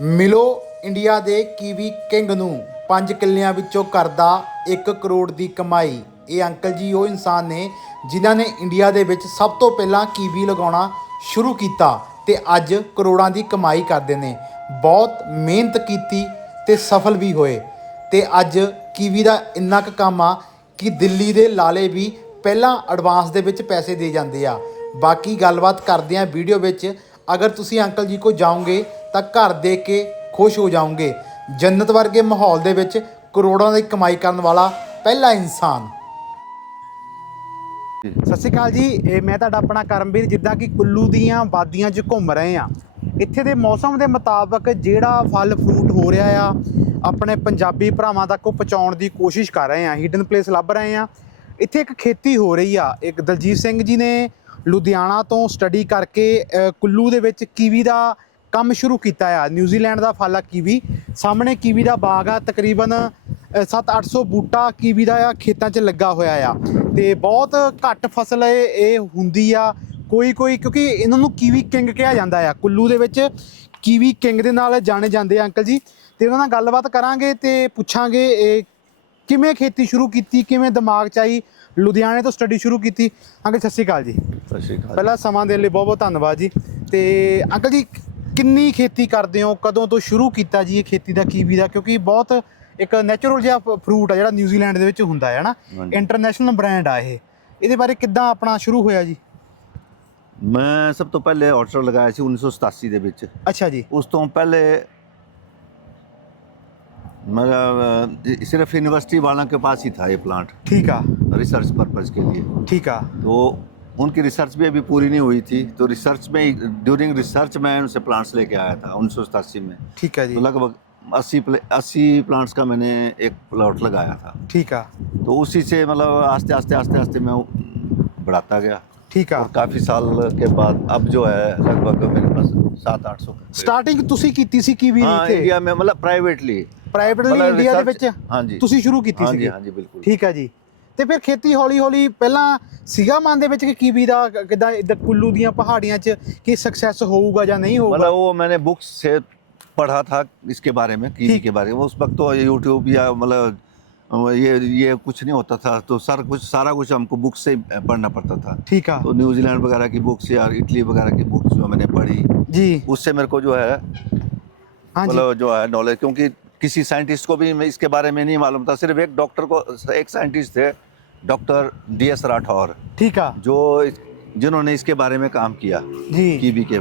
ਮਿਲੋ ਇੰਡੀਆ ਦੇ kiwi king ਨੂੰ 5 ਕਿੱਲਿਆਂ ਵਿੱਚੋਂ ਕਰਦਾ 1 ਕਰੋੜ ਦੀ ਕਮਾਈ। ਇਹ ਅੰਕਲ ਜੀ ਉਹ ਇਨਸਾਨ ਨੇ ਜਿਨ੍ਹਾਂ ਨੇ ਇੰਡੀਆ ਦੇ ਵਿੱਚ ਸਭ ਤੋਂ ਪਹਿਲਾਂ ਕੀਵੀ ਲਗਾਉਣਾ ਸ਼ੁਰੂ ਕੀਤਾ ਤੇ ਅੱਜ ਕਰੋੜਾਂ ਦੀ ਕਮਾਈ ਕਰਦੇ ਨੇ। ਬਹੁਤ ਮਿਹਨਤ ਕੀਤੀ ਤੇ ਸਫਲ ਵੀ ਹੋਏ ਤੇ ਅੱਜ ਕੀਵੀ ਦਾ ਇੰਨਾ ਕੁ ਕੰਮ ਆ ਕਿ ਦਿੱਲੀ ਦੇ ਲਾਲੇ ਵੀ ਪਹਿਲਾਂ ਐਡਵਾਂਸ ਦੇ ਵਿੱਚ ਪੈਸੇ ਦੇ ਜਾਂਦੇ ਆ। ਬਾਕੀ ਗੱਲਬਾਤ ਕਰਦੇ ਆ ਵੀਡੀਓ ਵਿੱਚ। अगर तुसी अंकल जी को जाओगे तो घर देख के खुश हो जाओगे। जन्नत वर्गे माहौल दे विच करोड़ों की कमाई करने वाला पहला इंसान। सत श्री अकाल जी, मैं तुहाडा अपना करमवीर। जिद्दां कि कुल्लू दीयां वादियां 'च घूम रहे हैं, इत्थे दे मौसम के मुताबिक जिहड़ा फल फ्रूट हो रहा आ अपने पंजाबी भरावां तक पहुँचाउण दी कोशिश कर रहे हैं। हिडन प्लेस लभ रहे हैं। इत्थे एक खेती हो रही आ। एक दलजीत सिंह जी ने लुधियाना तो स्टडी करके कुल्लू दे विच कीवी का काम शुरू किया है। न्यूजीलैंड का फल आ कीवी। सामने कीवी का बाग आ, तकरीबन 700-800 बूटा कीवी का खेतों च लगा होया आ ते बहुत घट फसल ये हुंदी आ। कोई क्योंकि इन्होंने कीवी किंग कहा जाता है। कुल्लू दे विच कीवी किंग दे नाल जाने जाते अंकल जी। तो उन्होंने गलबात करांगे तो पुछांगे किवें खेती शुरू की, किवें दिमाग च आई, लुधियाने तो स्टडी शुरू की। अंकल सत श्री अकाल जी। सत श्री अकाल। पहला समा देने लिए बहुत बहुत धन्यवाद जी। तो अंकल जी किन्नी खेती करते हो, कदों तो शुरू किया जी ये खेती का कीवी का? क्योंकि बहुत एक नैचुरल जिहा फ्रूट है जिहड़ा न्यूजीलैंड दे विच हुंदा है ना, इंटरनेशनल ब्रांड आ ये। इहदे बारे किद्दां अपना शुरू होया जी? मैं सब तो पहले ऑर्चर्ड लगाया सी 1987 ਦੇ ਵਿੱਚ। अच्छा जी। उस तो पहले मतलब सिर्फ यूनिवर्सिटी वालों के पास ही था ये प्लांट। ठीक है। रिसर्च पर्पज़ के लिए। ठीक है। तो उनकी रिसर्च भी अभी पूरी नहीं हुई थी, तो रिसर्च में ड्यूरिंग रिसर्च मैं उनसे प्लांट्स लेके आया था 1987 में। ठीक है जी। तो लगभग 80 प्लांट्स का मैंने एक प्लॉट लगाया था। ठीक है। तो उसी से मतलब आस्ते आस्ते मैं बढ़ाता गया। ठीक है। और काफ़ी साल के बाद अब जो है लगभग मेरे पास 700-800। स्टार्टिंग तुसी कीती सी कीवी हाँ, नहीं थे? इंडिया में मतलब प्राइवेटली इंडिया दे विच हाँ जी तुसी शुरू कीती हाँ सी? जी हाँ जी बिल्कुल। ठीक है जी। ਤੇ ਫਿਰ ਖੇਤੀ ਹੌਲੀ ਹੌਲੀ ਪਹਿਲਾਂ ਸੀਗਾ ਮਨ ਦੇ ਵਿੱਚ ਕਿ ਕੀਵੀ ਦਾ ਕਿਦਾਂ ਇੱਧਰ ਕੁੱਲੂ ਦੀਆਂ ਪਹਾੜੀਆਂ 'ਚ ਕਿ ਸਕਸੈਸ ਹੋਊਗਾ ਜਾਂ ਨਹੀਂ ਹੋਊਗਾ? मतलब वो मैंने बुक्स से पढ़ा था इसके बारे में, कीवी के बारे में। उस वक्त तो यूट्यूब या मतलब ये कुछ नहीं होता था, तो सारा कुछ हमको बुक्स से पढ़ना पड़ता था। ठीक है। तो न्यूजीलैंड वगैरह की बुक्स या इटली वगैरह की बुक्स जो मैंने पढ़ी जी, उससे मेरे को जो है हाँ जी, मतलब जो है नॉलेज, क्योंकि किसी साइंटिस्ट को भी इसके बारे में नहीं मालूम था। सिर्फ एक डॉक्टर को, एक साइंटिस्ट थे डॉक्टर DS राठौर, ठीक है जो जिन्होंने इसके बारे में काम किया जी, कीवी के।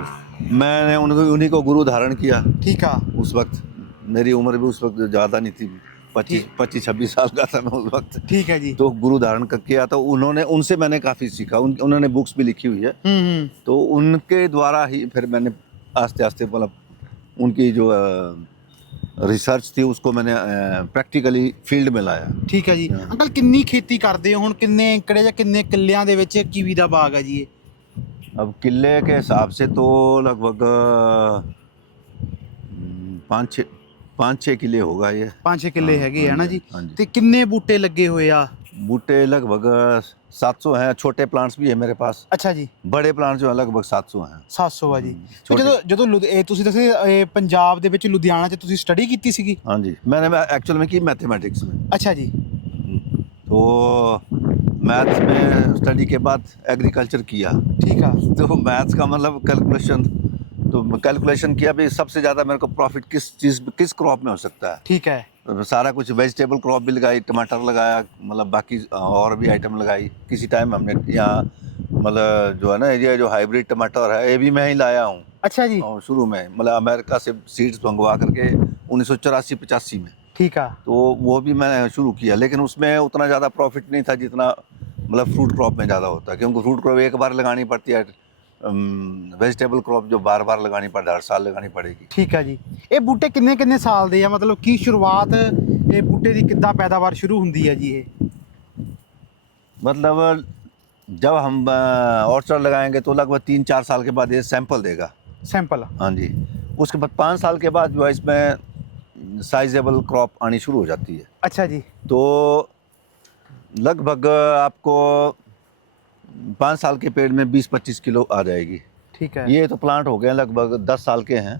मैंने उन्हीं को गुरु धारण किया। ठीक है। उस वक्त मेरी उम्र भी उस वक्त ज़्यादा नहीं थी, 25-26 साल का था मैं उस वक्त। ठीक है जी। तो गुरु धारण किया, तो उनसे मैंने काफ़ी सीखा। उन्होंने बुक्स भी लिखी हुई है। तो उनके द्वारा ही फिर मैंने आस्ते आस्ते मतलब उनकी जो रिसर्च थी उसको मैंने प्रैक्टिकली फील्ड में लाया। ठीक है जी। अंकल किन्नी खेती करते हो हुण? किन्ने एकड़ ਜਾਂ किन्ने किल्लियां ਦੇ ਵਿੱਚ ਕੀਵੀ ਦਾ ਬਾਗ ਹੈ ਜੀ ਇਹ? अब किले के हिसाब से तो लगभग 5-6 किले होगा ये। 5-6 ਕਿੱਲੇ ਹੈਗੇ ਆ ਨਾ ਜੀ। हाँ जी। ਤੇ ਕਿੰਨੇ ਬੂਟੇ ਲੱਗੇ ਹੋਏ ਆ? बूटे लगभग 700 हैं। छोटे प्लांट्स भी है मेरे पास। ਅੱਛਾ ਜੀ। बड़े प्लांट्स जो है लगभग 700 हैं। 700 ਆ ਜੀ। ਤੇ छोटे। ਜਦੋਂ ਤੁਸੀਂ ਦੱਸੇ ਪੰਜਾਬ ਦੇ ਵਿੱਚ ਲੁਧਿਆਣਾ 'ਚ ਤੁਸੀਂ ਸਟੱਡੀ ਕੀਤੀ ਸੀਗੀ? हाँ जी, मैंने एक्चुअल में की मैथमेटिक्स में। ਅੱਛਾ ਜੀ। तो मैथ्स में स्टडी के बाद एग्रीकल्चर किया। ठीक है। तो मैथ्स का मतलब कैलकुलेशन, तो कैलकुलेशन किया भी सबसे ज़्यादा मेरे को प्रॉफिट किस क्रॉप में हो सकता है। ठीक है। तो सारा कुछ वेजिटेबल क्रॉप भी लगाई, टमाटर लगाया, मतलब बाकी और भी आइटम लगाई। किसी टाइम हमने यहाँ मतलब जो है ना ये जो हाइब्रिड टमाटर है ये भी मैं ही लाया हूँ। अच्छा जी। और शुरू में मतलब अमेरिका से सीड्स मंगवा करके 1984-85 में। ठीक है। तो वो भी मैंने शुरू किया, लेकिन उसमें उतना ज़्यादा प्रॉफिट नहीं था जितना मतलब फ्रूट क्रॉप में ज़्यादा होता है। क्योंकि फ्रूट क्रॉप एक बार लगानी पड़ती है, वेजिटेबल क्रॉप जो बार बार लगानी पड़ती है, हर साल लगानी पड़ेगी। ठीक है जी। ये बूटे किन्ने किन्ने साल दे आ? मतलब की शुरुआत ये बूटे की किद्दां पैदावार शुरू हुंदी है जी? ये मतलब जब हम ऑर्चर्ड लगाएंगे तो लगभग 3-4 साल के बाद ये सैंपल देगा। सैंपल? हाँ जी। उसके बाद 5 साल के बाद जो है इसमें साइजेबल क्रॉप आनी शुरू हो जाती है। अच्छा जी। तो लगभग आपको 5 साल के पेड़ में 20-25 किलो आ जाएगी। ठीक है। ये तो प्लांट हो गए लगभग 10 साल के हैं।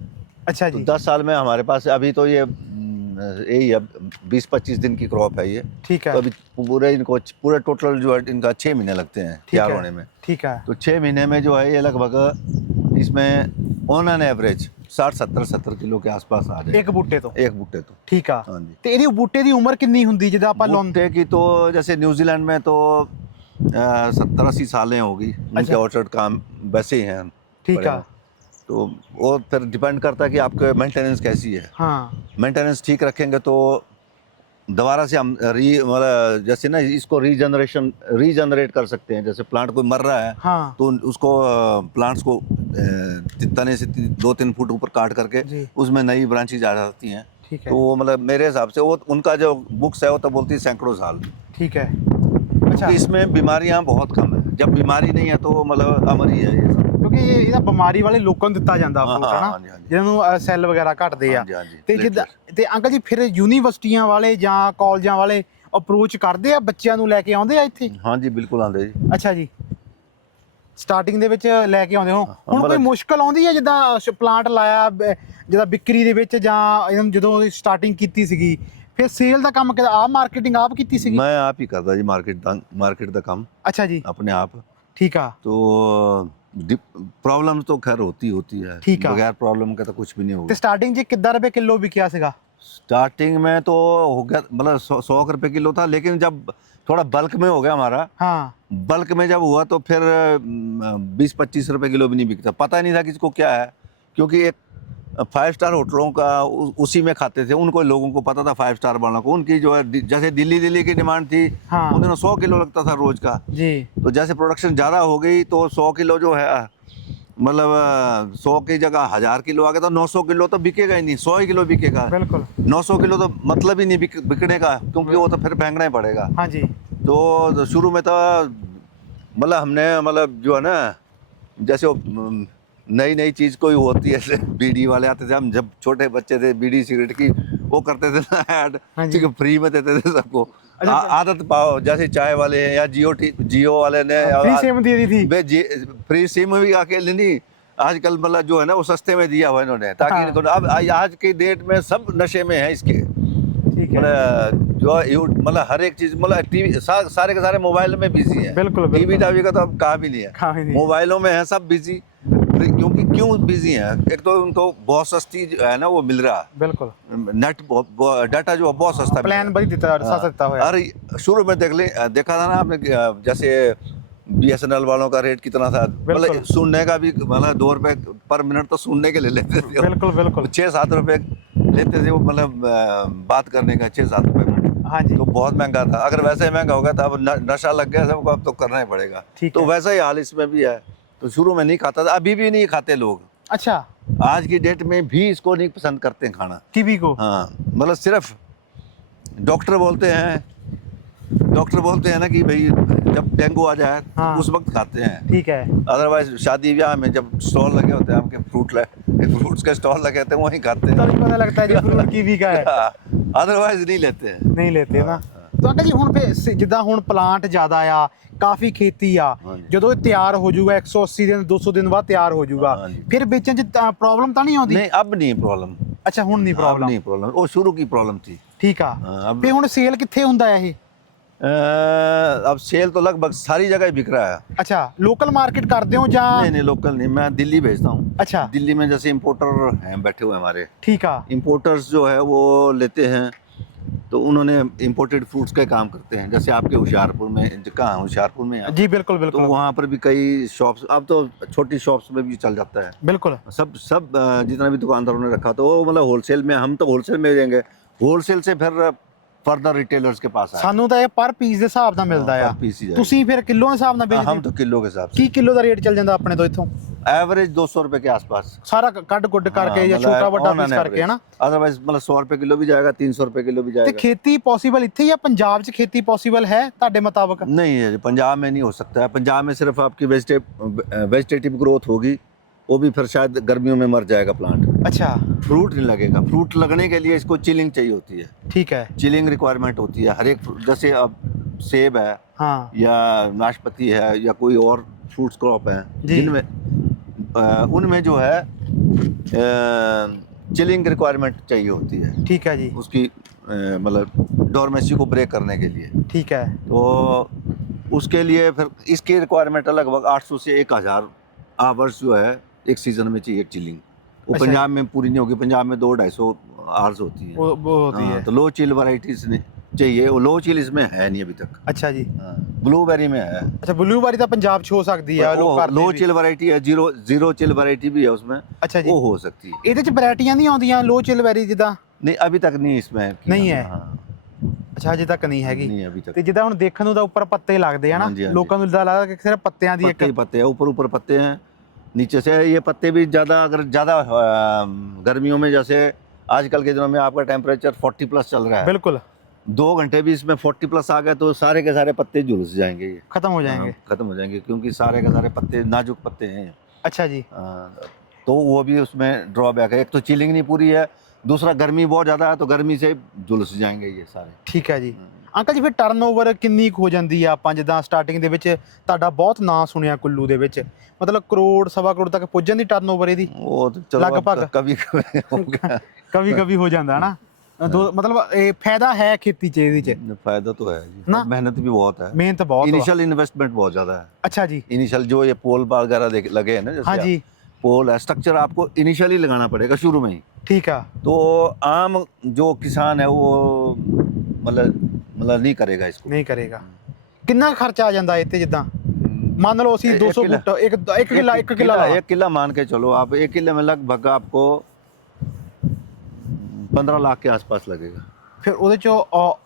अच्छा तो जी। 10 साल में हमारे पास अभी तो ये यही अब 20-25 दिन की क्रॉप है ये। ठीक तो है। अभी पूरे टोटल जो है इनका 6 महीने लगते हैं ठीक तैयार है। होने में। ठीक है। तो 6 महीने में जो है ये लगभग इसमें ऑन एन एवरेज 60-70 किलो के आसपास आ जाएगा ਇੱਕ ਬੂਟੇ ਤੋਂ। एक बूटे तो। ਠੀਕ ਆ। हाँ जी। ਤੇ ਇਹਦੀ ਬੂਟੇ ਦੀ ਉਮਰ ਕਿੰਨੀ ਹੁੰਦੀ ਜਿੱਦਾਂ ਆਪਾਂ ਲਾਉਂ। भुट्टे की तो जैसे न्यूजीलैंड में तो 70-80 सालें होगी उनके अच्छा। ऑर्चर्ड काम वैसे ही हैं ठीक पड़े है। हुए। तो वो फिर डिपेंड करता है कि आपके मेंटेनेंस कैसी है। हाँ। मेंटेनेंस ठीक रखेंगे तो दोबारा से हम मतलब जैसे ना इसको रीजनरेट कर सकते हैं। जैसे प्लांट कोई मर रहा है हाँ। तो उसको प्लांट्स को तने से 2-3 फुट ऊपर काट करके जी। उसमें नई ब्रांचेज आ जाती हैं। ठीक है। तो वो मतलब मेरे हिसाब से वो उनका जो बुक्स है वो तो बोलती है सैकड़ों साल। ठीक है। क्योंकि अच्छा। इसमें बीमारियां बहुत कम है। जब बीमारी नहीं है तो मतलब अमर ही है ये सब। ਕਿਉਂਕਿ ਇਹਦਾ ਬਿਮਾਰੀ ਵਾਲੇ ਲੋਕਾਂ ਨੂੰ ਦਿੱਤਾ ਜਾਂਦਾ ਹਾਂ, ਫਰੂਟ ਹਾਂ, ਹਨਾ, ਹਾਂਜੀ, ਹਾਂਜੀ। ਜਿਹਨਾਂ ਨੂੰ ਸੈੱਲ ਵਗੈਰਾ ਘਟਦੇ ਆ। ਹਾਂਜੀ, ਹਾਂਜੀ, ਤੇ ਜਿੱਦਾਂ ਤੇ ਅੰਕਲ ਜੀ ਫਿਰ ਯੂਨੀਵਰਸਿਟੀਆਂ ਵਾਲੇ ਜਾਂ ਕਾਲਜਾਂ ਵਾਲੇ ਅਪਰੋਚ ਕਰਦੇ ਆ ਬੱਚਿਆਂ ਨੂੰ ਲੈ ਕੇ ਆਉਂਦੇ ਆ ਇੱਥੇ। हाँ जी बिल्कुल आंदे जी। ਅੱਛਾ ਜੀ। ਸਟਾਰਟਿੰਗ ਦੇ ਵਿੱਚ ਲੈ ਕੇ ਆਉਂਦੇ ਹੋ। ਹੁਣ ਕੋਈ ਮਤਲਬ- ਮੁਸ਼ਕਲ ਆਉਂਦੀ ਹੈ ਜਿੱਦਾਂ ਪਲਾਂਟ ਲਾਇਆ ਜਿੱਦਾਂ ਵਿਕਰੀ ਦੇ ਵਿੱਚ ਜਾਂ ਇਹਨੂੰ ਜਦੋਂ ਸਟਾਰਟਿੰਗ ਕੀਤੀ ਸੀਗੀ ਫਿਰ ਸੇਲ ਦਾ ਕੰਮ ਕਿਹਦਾ ਆਪ ਮਾਰਕੀਟਿੰਗ ਆਪ ਕੀਤੀ ਸੀਗੀ। मैं आप ही करता जी मार्केट का काम ਅੱਛਾ ਜੀ। अपने आप। ਠੀਕ ਆ। तो प्रॉब्लम तो खैर होती है। ठीक है। बगैर प्रॉब्लम के तो कुछ भी नहीं ਤੇ होगा। ਸਟਾਰਟਿੰਗ 'ਚ ਕਿੱਦਾਂ ਰੁਪਏ ਕਿਲੋ ਵਿਕਿਆ ਸੀਗਾ। स्टार्टिंग में तो हो गया मतलब 100 रुपए किलो था। लेकिन जब थोड़ा बल्क में हो गया हमारा, ਹਾਂ। बल्क में जब हुआ तो फिर 20-25 रुपए किलो भी नहीं बिकता। पता ही नहीं था किसको क्या है। क्योंकि एक 5 स्टार होटलों का उसी में खाते थे। उनको लोगों को पता था 5 स्टार वालों को। उनकी जो है जैसे दिल्ली की डिमांड थी हाँ। उन दिनों 100 किलो लगता था रोज का। ਜੀ। तो जैसे प्रोडक्शन ज़्यादा हो गई तो 100 किलो जो है मतलब 100 की जगह 1000 किलो आ गया तो 900 किलो तो बिकेगा ही नहीं। 100 ही किलो बिकेगा। ਬਿਲਕੁਲ। 900 किलो तो मतलब ही नहीं बिकने का, क्योंकि वो तो फिर फेंकना ही पड़ेगा। ਹਾਂਜੀ। तो शुरू में तो मतलब हमने मतलब जो है ना जैसे वो नई नई चीज़ कोई होती है जैसे बीड़ी वाले आते थे। हम जब छोटे बच्चे थे बीड़ी सिगरेट की वो करते थे ना ऐड, हाँ जी। फ्री में देते थे सबको। अच्छा। आदत पाओ जैसे चाय वाले हैं या जियो वाले ने फ्री सेम दे दी थी। फ्री सिम भी अकेले नहीं आजकल मतलब जो है ना वो सस्ते में दिया हुआ इन्होंने ताकि हाँ। इनको अब आज की डेट में सब नशे में है इसके। ठीक है। मतलब जो मतलब हर एक चीज मतलब टीवी सारे के सारे मोबाइल में बिजी है। बिल्कुल, बिल्कुल। टीवी टावी का तो अब कहा भी नहीं कहा भी है। नहीं है। मोबाइलों में है सब बिजी। क्योंकि क्यों बिजी है, एक तो उनको बहुत सस्ती जो है ना वो मिल रहा है। ਬਿਲਕੁਲ। नेट डाटा जो है बहुत सस्ता मिल ਪਲਾਨ रहा ਬੜੀ ਦਿੱਤਾ है। ਸਸਤਾ ਦਿੱਤਾ ਹੋਇਆ। अरे शुरू में देखा था ना आपने जैसे BSNL वालों का रेट कितना था। बिल्कुल। मतलब सुनने का भी मतलब 2 रुपए पर मिनट तो सुनने के लिए लेते थे। बिल्कुल बिल्कुल। 6-7 रुपए लेते थे वो मतलब बात करने का 6-7 रुपए मिनट। हाँ जी। तो बहुत महंगा था। अगर वैसे ही महंगा होगा तो अब नशा लग गया सबको, अब तो करना ही पड़ेगा। ठीक तो है। वैसा ही हाल इसमें भी है। तो शुरू में नहीं खाता था, अभी भी नहीं खाते लोग। अच्छा। आज की डेट में भी इसको नहीं पसंद करते खाना। कीवी को। हाँ मतलब सिर्फ डॉक्टर बोलते हैं ना कि भाई जब डेंगू आ जाए हाँ। उस वक्त खाते हैं। ठीक है। अदरवाइज शादी ब्याह में जब स्टॉल लगे होते हैं आपके फ्रूट्स के स्टॉल लगे होते हैं वहीं खाते हैं। तभी पता लगता है जी फ्रूट कीवी का है। अदरवाइज नहीं लेते हैं। ਨਹੀਂ ਲੈਤੇ ਨਾ। ਤਾਂ ਅੰਕਲ ਜੀ ਹੁਣ ਫੇ ਜਿੱਦਾਂ ਹੁਣ ਪਲਾਂਟ ਜ਼ਿਆਦਾ ਆ ਕਾਫੀ ਖੇਤੀ ਆ ਹਾਂਜੀ। ਜਦੋਂ ਇਹ ਤਿਆਰ ਹੋ ਜਾਊਗਾ 180 ਦਿਨ 200 ਦਿਨ ਬਾਅਦ ਤਿਆਰ ਹੋ ਜਾਊਗਾ ਹਾਂਜੀ। ਫਿਰ ਵੇਚਣ ਚ ਪ੍ਰੋਬਲਮ ਤਾਂ ਨਹੀਂ ਆਉਂਦੀ। नहीं अब नहीं प्रॉब्लम। ਅੱਛਾ ਹੁਣ ਨਹੀਂ अब ਪ੍ਰੋਬਲਮ। नहीं प्रॉब्लम, वो शुरू की प्रॉब्लम थी। ਠੀਕ ਆ। हाँ, अब ਫੇ ਹੁਣ ਸੇਲ ਕਿੱਥੇ ਹੁੰਦਾ ਹੈ ਇਹ। अब सेल तो लगभग सारी जगह ही बिक रहा है। ਅੱਛਾ ਲੋਕਲ ਮਾਰਕੀਟ ਕਰਦੇ ਹੋ ਜਾਂ। नहीं लोकल नहीं, मैं दिल्ली भेजता हूँ। अच्छा। दिल्ली में जैसे इम्पोर्टर हैं बैठे हुए हमारे, ਠੀਕ ਆ। इम्पोर्टर्स जो है वो लेते हैं। तो उन्होंने इम्पोर्टेड फ्रूट्स का काम करते हैं। जैसे आपके होशियारपुर में, कहाँ होशियारपुर में जी बिल्कुल तो बिल्कुल वहाँ पर भी कई शॉप्स, अब तो छोटी शॉप्स में भी चल जाता है। बिल्कुल। सब जितना भी दुकानदारों ने रखा तो वो मतलब होलसेल में, हम तो होलसेल में देंगे। होलसेल से फिर फर्दर रिटेलर्स के पास आए। ਸਾਨੂੰ ਤਾਂ ਇਹ ਪਰ ਪੀਸ ਦੇ ਹਿਸਾਬ ਨਾਲ ਮਿਲਦਾ ਆ। per piece ही जाएगा। ਤੁਸੀਂ ਫਿਰ ਕਿਲੋ ਦੇ ਹਿਸਾਬ ਨਾਲ हाँ, ਵੇਚਦੇ हम ਹੋ तो किलो के हिसाब से ਕੀ ਕਿਲੋ ਦਾ ਰੇਟ ਚੱਲ ਜਾਂਦਾ ਆਪਣੇ ਤੋਂ ਇੱਥੋਂ एवरेज 200 रुपए के आसपास। ਸਾਰਾ ਕੱਢ ਕੁੱਢ ਕਰਕੇ ਜਾਂ ਛੋਟਾ ਵੱਡਾ ਪੀਸ ਕਰਕੇ ਹੈ ਨਾ। अदरवाइज मतलब 100 रुपए किलो भी जाएगा, 300 रुपए किलो भी ਤੇ जाएगा। ਖੇਤੀ ਪੋਸੀਬਲ ਇੱਥੇ ਹੀ ਆ ਪੰਜਾਬ 'ਚ ਖੇਤੀ ਪੋਸੀਬਲ ਹੈ ਤੁਹਾਡੇ ਮੁਤਾਬਕ। नहीं है, पंजाब में नहीं हो सकता है। पंजाब में सिर्फ आपकी वेजिटेटिव ग्रोथ होगी, वो भी फिर शायद गर्मियों में मर जाएगा प्लांट। अच्छा। फ्रूट नहीं लगेगा। फ्रूट लगने के लिए इसको चिलिंग चाहिए होती है। ठीक है। चिलिंग रिक्वायरमेंट होती है हर एक जैसे अब सेब है हाँ। या नाशपाती है या कोई और फ्रूट्स क्रॉप है जी। जिनमें उनमें जो है चिलिंग रिक्वायरमेंट चाहिए होती है ठीक है जी। उसकी, मतलब डोरमेसी को ब्रेक करने के लिए। ठीक है। तो उसके लिए फिर इसकी रिक्वायरमेंट लगभग 800 से 1000 आवर्स जो है एक सीज़न में चाहिए चिलिंग। वो अच्छा। पंजाब में पूरी नहीं होगी, पंजाब में 200-250 आवर्स होती है। वो होती हाँ, है। तो लो चिल वैराइटीज चाहिए, वो लो चिल इसमें है नहीं अभी तक। अच्छा जी। हाँ, ब्लूबेरी में है। अच्छा, ब्लूबेरी तो पंजाब 'ਚ ਹੋ ਸਕਦੀ ਆ, ਲੋਕ ਕਰਦੇ लो ਵੀ। चिल वैरायटी है, जीरो चिल वैरायटी भी है उसमें। अच्छा जी। वो हो सकती है। ਇਹਦੇ 'ਚ ਵੈਰਾਈਟੀਆਂ ਨਹੀਂ ਆਉਂਦੀਆਂ ਲੋ ਚਿਲ ਵੈਰੀ ਜਿੱਦਾਂ? नहीं अभी तक नहीं इसमें किया। नहीं है। हाँ, ਅੱਛਾ, ਹਜੇ ਤੱਕ ਨਹੀਂ ਹੈਗੀ। नहीं अभी ਤੇ तक। ਜਿੱਦਾਂ ਹੁਣ ਦੇਖਣ ਨੂੰ ਤਾਂ ਉੱਪਰ ਪੱਤੇ ਲੱਗਦੇ ਆ ਨਾ, ਹਾਂਜੀ, ਹਾਂਜੀ। ਲੋਕਾਂ ਨੂੰ ਇਦਾਂ ਲੱਗਦਾ ਕਿ ਸਿਰਫ ਪੱਤਿਆਂ ਦੀ ਇੱਕ। पत्ते ही पत्ते हैं, ऊपर ऊपर पत्ते हैं, नीचे से ये पत्ते भी ज़्यादा, अगर ज़्यादा गर्मियों में, जैसे आजकल के दिनों में आपका टेम्परेचर 40+ चल रहा है, ਬਿਲकुਲ 2 घंटे भी इसमें 40+ आ गए तो सारे के सारे पत्ते झुलस जाएंगे, ये ਖਤਮ ਹੋ ਜਾਣਗੇ। खत्म हो जाएंगे, क्योंकि सारे के सारे पत्ते नाजुक पत्ते हैं। ਅੱਛਾ ਜੀ। तो वो भी उसमें ड्रॉबैक है, एक तो चिलिंग नहीं पूरी है, दूसरा गर्मी बहुत ज़्यादा है तो गर्मी से झुलस जाएंगे ये सारे। ਠੀਕ ਹੈ ਜੀ। ਅੰਕਲ ਜੀ, ਫਿਰ ਟਰਨਓਵਰ ਕਿੰਨੀ ਕੁ ਹੋ ਜਾਂਦੀ ਆ? ਆਪਾਂ ਜਿੱਦਾਂ ਸਟਾਰਟਿੰਗ ਦੇ ਵਿੱਚ ਤੁਹਾਡਾ ਬਹੁਤ ਨਾਂ ਸੁਣਿਆ ਕੁੱਲੂ ਦੇ ਵਿੱਚ, ਮਤਲਬ ਕਰੋੜ ਸਵਾ ਕਰੋੜ ਤੱਕ ਪੁੱਜ ਜਾਂਦੀ ਟਰਨਓਵਰ ਇਹਦੀ? वो तो चलो लगभग। अब कभी कभी हो गया। ਕਵੀ ਕਵੀ ਹੋ ਜਾਂਦਾ ਨਾ। ਮਤਲਬ ਇਹ ਫਾਇਦਾ ਹੈ ਖੇਤੀ 'ਚ ਇਹਦੇ 'ਚ? फायदा तो है जी, ना? मेहनत भी बहुत है, ਮਿਹਨਤ ਬਹੁਤ ਵਾ। इनिशियल इन्वेस्टमेंट बहुत ज़्यादा है। ਅੱਛਾ ਜੀ। इनिशियल जो ये पोल वगैरह लगे हैं ना, हाँ जैसे जी। पोल है, स्ट्रक्चर आपको इनिशियली लगाना पड़ेगा शुरू में ही। ਠੀਕ ਆ। तो आम जो किसान है वो मतलब नहीं करेगा इसको। ਨਹੀਂ ਕਰੇਗਾ। ਕਿੰਨਾ ਕੁ ਖਰਚਾ ਆ ਜਾਂਦਾ ਇਹ ਤੇ? ਜਿੱਦਾਂ ਮੰਨ ਲਓ ਅਸੀਂ 200 ਫੁੱਟ ਇੱਕ ਕਿੱਲਾ ਲਾ। 1 किला मान के चलो आप, 1 किले में लगभग आपको 15 लाख के आसपास लगेगा। ਫਿਰ ਉਹਦੇ ਚੋਂ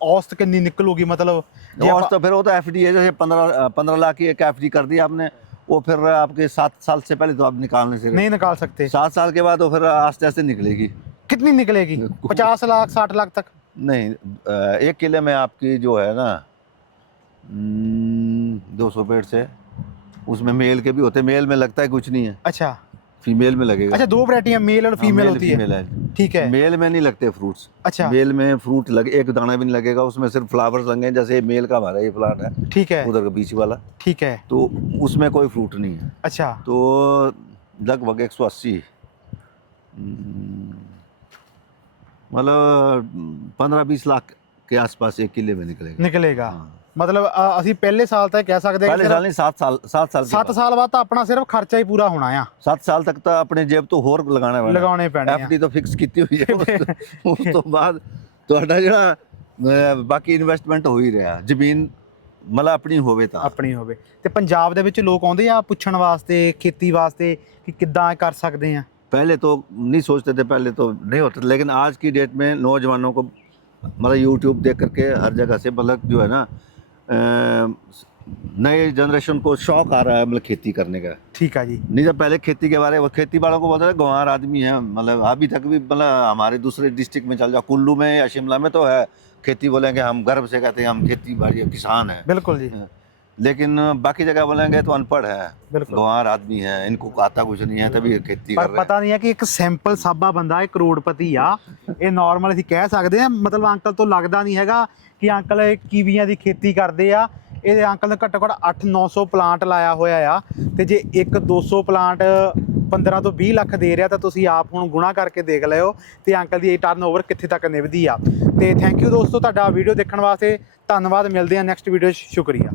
ਔਸਤ ਕਿੰਨੀ ਨਿਕਲੂਗੀ? ਮਤਲਬ ਜੇ और तो फिर वो तो एफडी है, जैसे 15 लाख की एक एफडी कर दी आपने, वो फिर आपके 7 साल से पहले तो आप निकालने से नहीं निकाल सकते। 7 साल के बाद वो फिर आस्ते आस्ते निकलेगी। कितनी निकलेगी? 50 लाख 60 लाख तक? नहीं, 1 किले में आपकी जो है ना 200 पेड़ से, उसमें मेल के भी होते हैं, मेल में लगता है कुछ नहीं है, अच्छा फीमेल में लगेगा। अच्छा, 2 वैरायटियां मेल और फीमेल होती है। फीमेल है। ठीक है। मेल में नहीं लगते फ्रूट्स। अच्छा। मेल में फ्रूट लगे, एक दाना भी नहीं लगेगा उसमें, सिर्फ फ्लावर्स लगेंगे। जैसे मेल का हमारा ये प्लांट है, ठीक है। उधर का बीच वाला, ठीक है। तो उसमें कोई फ्रूट नहीं है। अच्छा। तो लगभग 180, मतलब 15-20 लाख के आसपास 1 किले में निकलेगा। हाँ। मतलब ਅਸੀਂ ਪਹਿਲੇ ਸਾਲ ਤੱਕ ਕਹਿ ਸਕਦੇ ਹਾਂ पहले साल नहीं, 7 साल 7 ਸਾਲ ਬਾਅਦ ਤਾਂ ਆਪਣਾ ਸਿਰਫ ਖਰਚਾ ਹੀ ਪੂਰਾ ਹੋਣਾ ਆ। 7 साल तक तो अपने जेब तो होर लगाने वाला, ਲਗਾਉਣੇ ਪੈਣੇ ਆ। एफडी तो फिक्स ਕੀਤੀ ਹੋਈ ਹੈ। ਉਸ ਤੋਂ ਬਾਅਦ ਤੁਹਾਡਾ ਜਿਹੜਾ ਬਾਕੀ ਇਨਵੈਸਟਮੈਂਟ ਹੋ ਹੀ ਰਿਹਾ, ਜ਼ਮੀਨ ਮਤਲਬ ਆਪਣੀ ਹੋਵੇ ਤਾਂ। ਆਪਣੀ ਹੋਵੇ। ਤੇ ਪੰਜਾਬ ਦੇ ਵਿੱਚ ਲੋਕ ਆਉਂਦੇ ਆ ਪੁੱਛਣ ਵਾਸਤੇ, ਖੇਤੀ ਵਾਸਤੇ, ਕਿ ਕਿੱਦਾਂ ਕਰ ਸਕਦੇ ਆ? पहले तो नहीं सोचते थे, पहले तो नहीं होता, लेकिन आज की डेट में नौजवानों को मतलब यूट्यूब देख करके हर जगह से मतलब जो है ना, नए जनरेशन को शौक आ रहा है मतलब खेती करने का। ठीक है जी। नहीं, जब पहले खेती के बारे में, खेती वालों को बोलते थे गंवार आदमी है, मतलब अभी तक भी मतलब हमारे दूसरे डिस्ट्रिक्ट में चल जाओ, कुल्लू में या शिमला में तो है खेती, बोलेंगे हम गर्व से कहते हैं हम खेती बाड़ी किसान है। बिल्कुल जी। लेकिन बाकी जगह बोलेंगे तो अनपढ़ है, बिल्कुल गंवार आदमी है, इनको आता कुछ नहीं है, तभी खेती कर ਪਰ रहे हैं। ਪਤਾ ਨਹੀਂ ਹੈ ਕਿ ਇੱਕ ਸਿੰਪਲ ਸਾਬਾ ਬੰਦਾ ਇਹ ਕਰੋੜਪਤੀ ਆ। ਇਹ ਨਾਰਮਲ ਅਸੀਂ ਕਹਿ ਸਕਦੇ ਆ, ਮਤਲਬ ਅੰਕਲ ਤੋਂ ਲੱਗਦਾ ਨਹੀਂ ਹੈਗਾ ਕਿ ਅੰਕਲ ਇਹ ਕੀਵੀਆਂ ਦੀ ਖੇਤੀ ਕਰਦੇ ਆ। ਇਹ ਅੰਕਲ ਨੇ ਘੱਟੋ ਘੱਟ 800-900 ਪਲਾਂਟ ਲਾਇਆ ਹੋਇਆ ਆ, ਤੇ ਜੇ 1-200 ਪਲਾਂਟ 15 ਤੋਂ 20 ਲੱਖ ਦੇ ਰਿਹਾ ਤਾਂ ਤੁਸੀਂ ਆਪ ਹੁਣ ਗੁਣਾ ਕਰਕੇ ਦੇਖ ਲਿਓ ਤੇ ਅੰਕਲ ਦੀ ਇਹ ਟਰਨਓਵਰ ਕਿੱਥੇ ਤੱਕ ਨਿਭਦੀ ਆ। ਤੇ ਥੈਂਕ ਯੂ ਦੋਸਤੋ ਤੁਹਾਡਾ ਵੀਡੀਓ ਦੇਖਣ ਵਾਸਤੇ, ਧੰਨਵਾਦ। ਮਿਲਦੇ ਆ ਨੈਕਸਟ ਵੀਡੀਓ 'ਚ, ਸ਼ੁਕਰੀਆ।